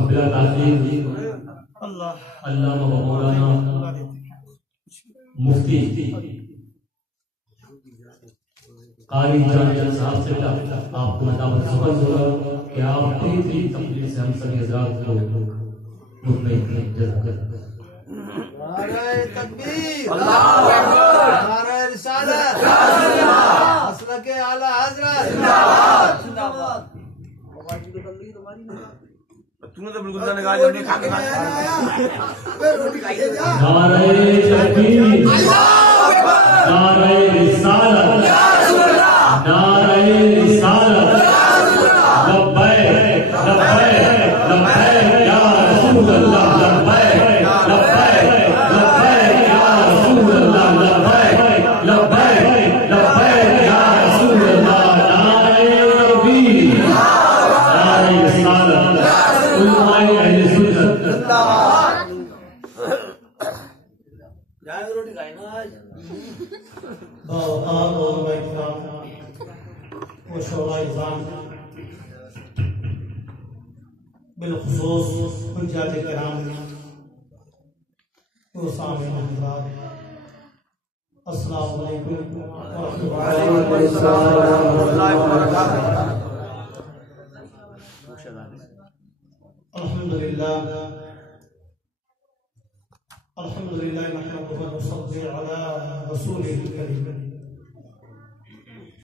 ابلا تعظیم علامہ مولانا مفتی قاری جان صاحب سے آپ کو میں دعوت سپرد ہوگا کہ آپ تیری تقریر سے ہم سبھی حضرات کو مطمئن کریں. جزاک اللہ. نعرہ تکبیر، اللہ اکبر، نعرہ رسالت، مسلک اعلی حضرت زندہ باد، زندہ باد. تم نے تو بالکل نہ نکال دیا کھا کے نعرہ تکبیر، اللہ اکبر، نعرہ رسالت، نعرہ رسالت، لبیک لبیک لبیک یا رسول اللہ، لبیک لبیک لبیک یا رسول اللہ، لبیک لبیک لبیک یا رسول اللہ. نعرہ تکبیر، نعرہ رسالت، علماء اہل سنت. بالخصوص حجات کرام و سامعین حضرات، السلام علیکم وعلیکم السلام ورحمۃ اللہ وبرکاتہ. الحمدللہ الحمدللہ نحمده ونصلي على رسوله الكريم.